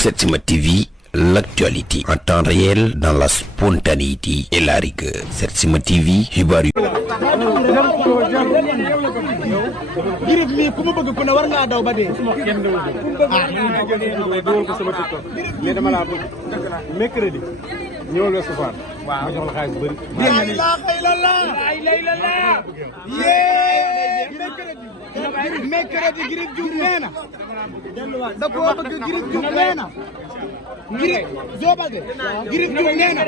Setsima TV, l'actualité en temps réel dans la spontanéité et la rigueur. Setsima TV, xibaar yu. Girif lii ku mu bëgg ku ne war ngaa daw ba dee. mais dama laa bëgg mercredi ñëwal la safar ma jox la xaalis bu bëri. la ilaha illallah mercredi Girif Diouf nee na da koo bëgg Girif Diouf nee na Girif Zobal Girif Diouf nee na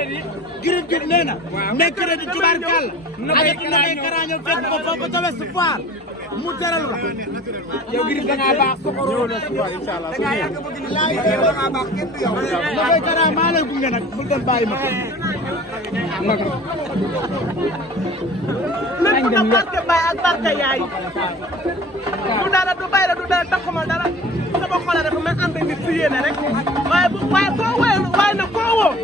Girif Diouf nee na mercredi tubaarkàlla ajatu na ngay karaañoo fekk ko foofu ca Ouest Foire mu teral la yow Girif da ngaa baax soxoro na safar inshallah da ngaa yàgg bëgg ni laay da ngaa baax kenn du yow ma koy karaa maa lay gunge nag bul dem bàyyi ma lépp na barke baay ak barke yaay du dara du bayra du dara taxuma dara sama xol rek ma ànd nit si yéene rek waaye koo wéyul waaye nag koo woo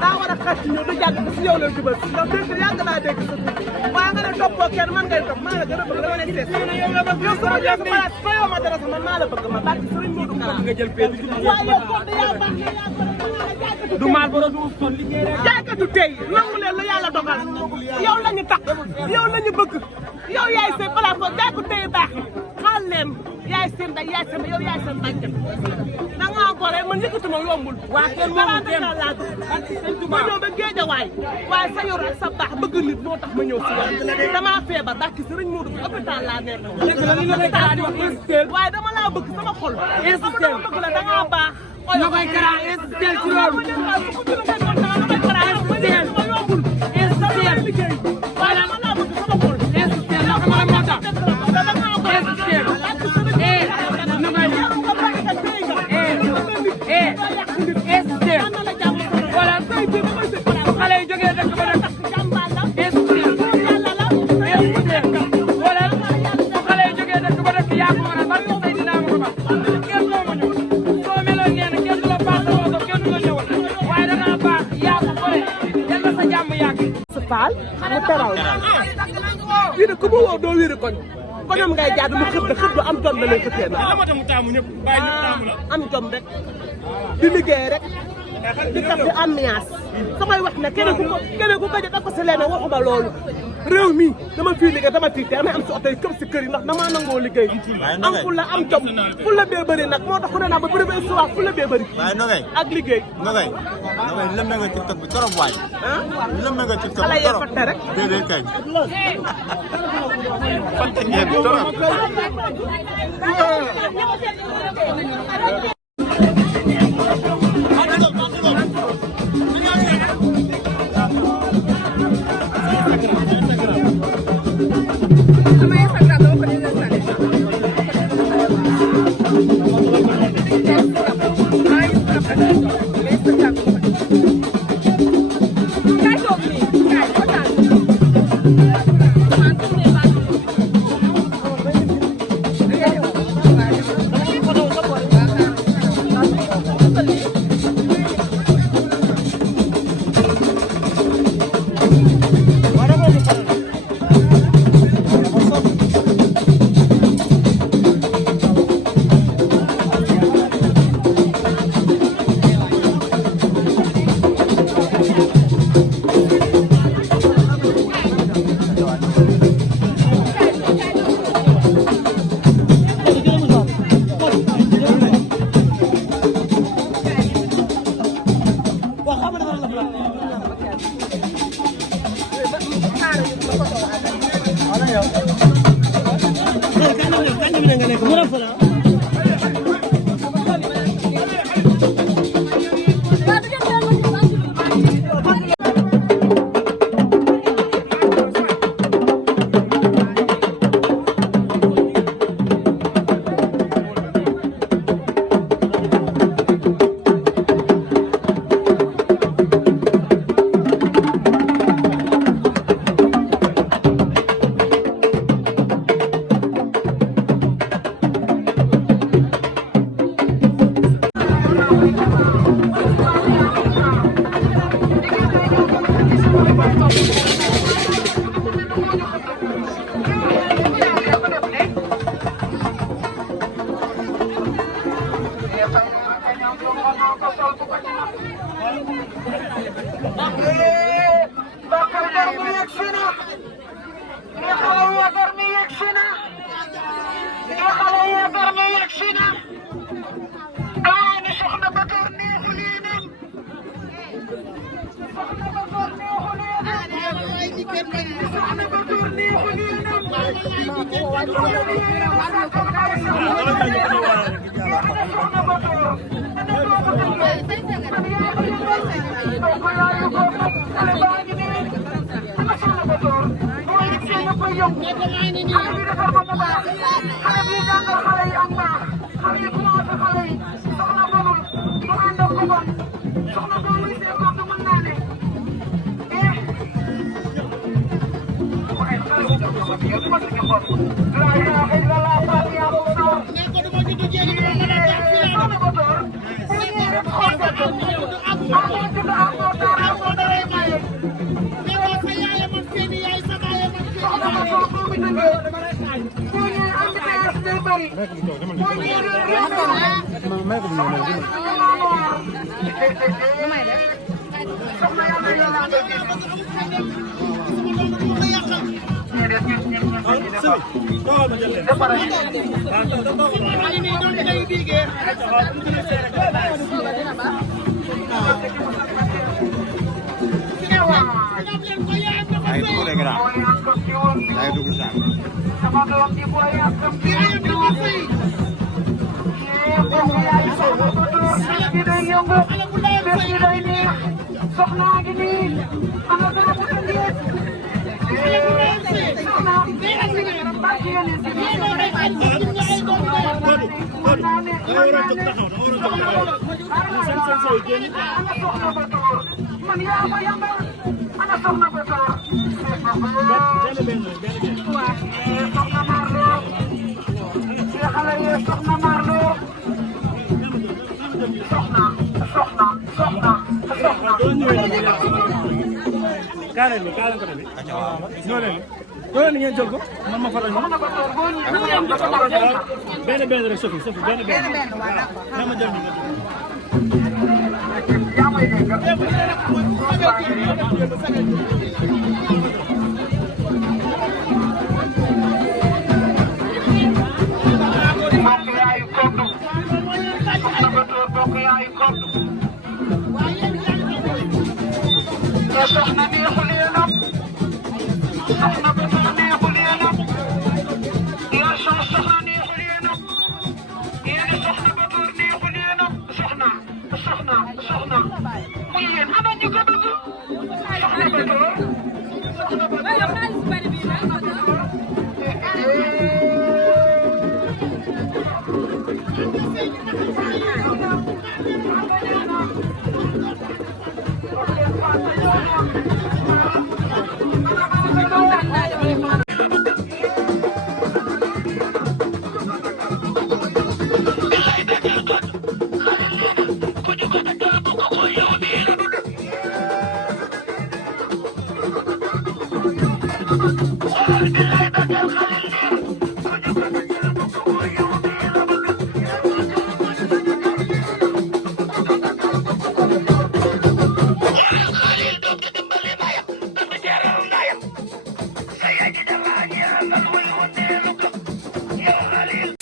daa war a xas ci ñëw du jàgg si yow la jubal ndax dégg yàgg naa dégg sa tur waaye nga ne toppoo kenn man ngay topp maa la gën a bëgg dama lay seet yow sama jël sa place fa yow ma dara man maa la bëgg ma barke Sëriñ Modou Kara nga jël pee waaye yow ko yaa baax du maal boro du son liggéey rek jàkkatu tey nangu leen lu yàlla dogal yow lañu tax yow lañu bëgg yow yaay seen place foofu jàkku tey baax xaal leen yaay seen day yaay seen yow yaay seen bàjjen da ngaa gore man yëkkatu ma yombul waa kenn moomu kenn ma ñëw ba Géejawaay waaye sa yor ak sa baax bëgg nit moo tax ma ñëw si yow damaa feebar barki Sëriñ Modou bi hôpital laa nekk waaye dama laa bëgg sama xol insisté bëgg la da ngaa baax na koy kara insisté ci loolu Faal mu teral fii de ku mu woo doo wéeru koñ koñam ngay jaar mu xëdd xëdd am jom da lay xëttee na am jom rek di liggéey rek di tax di ambiance samay wax ne keneen ku ko jot ak ko si leen waxuma loolu réew mi dama fii liggéey dama fii te amee am si oto yi këm si kër yi ndax damaa nangoo liggéey am fulla am jom fulla bee bëri nag moo tax ku ne naa ba bëri ba histoire fulla bee bëri ak liggéey Nogay lëmbe nga TikTok bi trop waay lëmbe nga TikTok xale bi yee trop fatte rek déedéet kay fatte ngeen trop ko sol bu ko ci napp Bakar Garmi yegsi na li xale yi Garmi yegsi na li xale yi Garmi yegsi na ni soxna Bakar neexul yéenam soxna Bakar neexul yéenam soxna Bakar neexul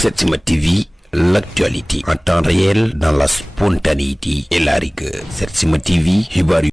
Setsima TV, l'actualité en temps réel dans la spontanéité et la rigueur. Setsima TV, xibaar